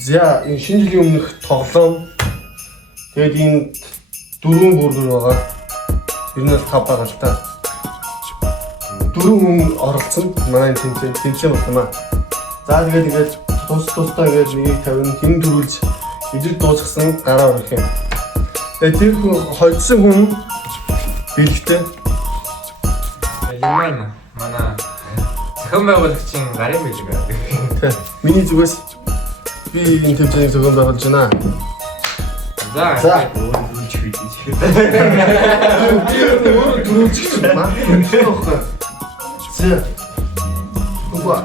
За энэ шинэ жилийн өмнөх тоглоом. Тэгээд энэ 4 бүргэр байгаа. Ер нь л 5 байгаа л та. 4 хүн оролцсон. Манай тэмцээн байна. За тэгээд тусдаа ингээд нэг 50 хэн төрүүлж ижил дуусгасан гараа өрөх юм. Тэгээд тэр хоцсон хүн бэлгтэй. Манай зохион байгуулагчийн гарын бэлэг байна. Миний зүгээс би энэ тэмцээний зохион байгуулж байна. За. Өөрөө төрүүлчих юм аа. За. Угаа.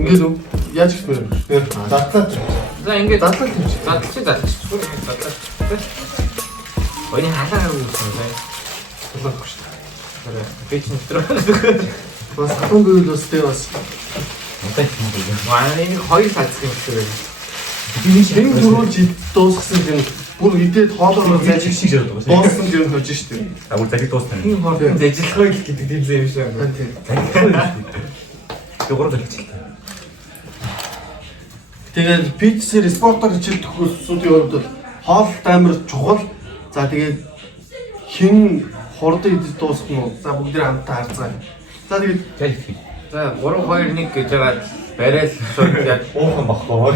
Ингээд үү? Яаж их вэ? Задлаа. За ингээд задлаа тавьчих. Задлаач. Өөний халаагаа үүсэн бай. Болоогүй шүү. Би ч нэтрээ. Бас хатан бийл бас тэ бас. Манай энэ хоёр сацх юм шиг байна. Хэн төрүүлж дуусгасан юм. Бүр идээд хоолоор зайчих шиг яриад байгаа шүү. Дууссан юм хож шүү дээ. Агуул захид дуусна. Энэ хоолой ажиллахыг гэдэг тийм юм шиг байна. Тэгвэл захиж. Тэгээд пиццер спортоор хичээл төгсөөсүүдийн хувьд бол хоолт амар чухал. За тэгээд хэн хурдан идэж дуусгах нь уу? За бүгдээ хамтаа харцгаа. За тэгээд За 3 2 1 гэж байгаа барайл шууд яг Уухан багхгүй.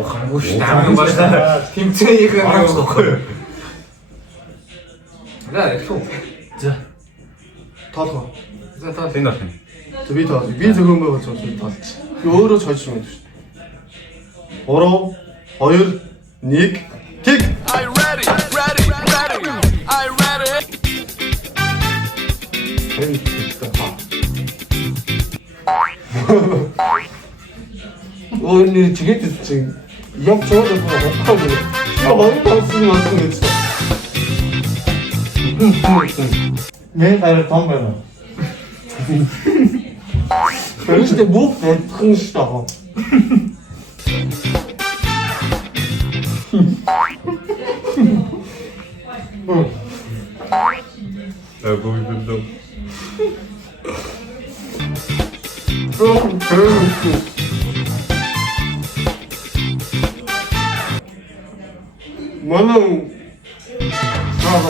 ухамгүй шүү дээ. Амин баштаа тэмцээх юм байна. За шүү. за тоолгоо. За тоо. Энэ бол. За би тоол. Би зөвхөн байгуулж байгаа юм тоолч. Би өөрөө ч хожиж юм шүү дээ. 3 2 1 тик. I ready. I ready. Өөний чигээд чинь яг цоод байгаа юм. Ямар тавсан юм бэ? Нэ хараа том байна. Тэрстэй бүх хэн штаа. Агуул. Манай аа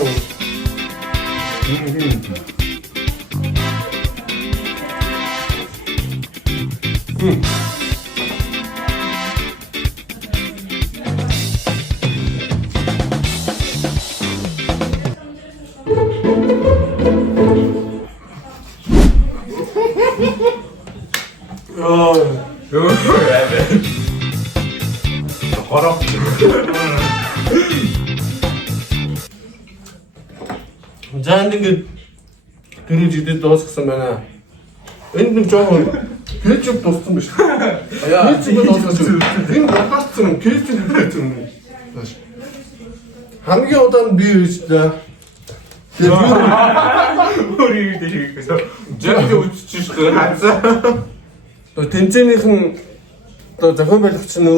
Гороо. за ингээд тэрүүж идээд дуусгасан байна. Энд нэг жоохон кетчуп дууссан биш. Яа, кетчуп дууссан. Энэ батцсан кетчуп дууссан. Хамгийн удаан би гэж да. Өөрийг дэжигсэн. Жиг үтчих шүү дээ. Хацаа. Тэмцээнийхэн зохион байгуулагч нь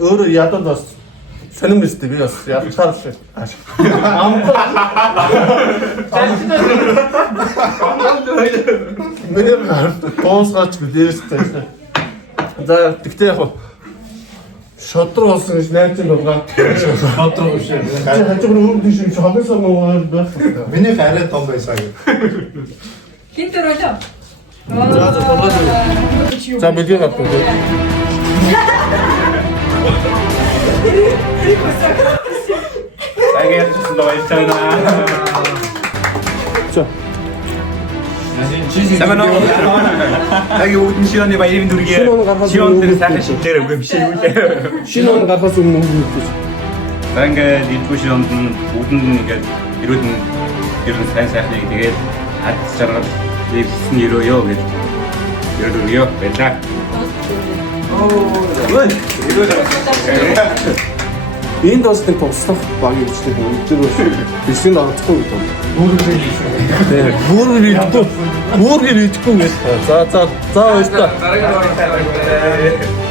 өөрөө ядад бас сонирм биз дээ. Би бас ядчаар шүү. Мэр тоосгаач гэлээстэй. За тэгтээ яг шодрог болсон гэж найз нь байгаа. Шодрог биш. Хажуугаар өөр биш юм шодрогсоо нуугаад байх. Миний хараа том байсан юм. Хинт өрөөлөө. За бэлгээ гатгүй. Агаад ч баярлалаа. За. Самано. Аги үүдэн шионы баярын дүргээ. Шион дээр сайхан шилээр өгөө биш үү лээ. Шинэ он гаргаас өмнө өнгөрөх. Ингээд идэггүй шионд үүдэн ингээд ерөн сайхан тэгээд хад саргал дэвсэн өрөөё гэж. Өрөөё байлаа. Энд бас нэг туслах багийн үстэй өндөр бисэнд орцохгүй гэдэг. Бүргэр идэхгүй гэж. За баярлалаа. Дараагийн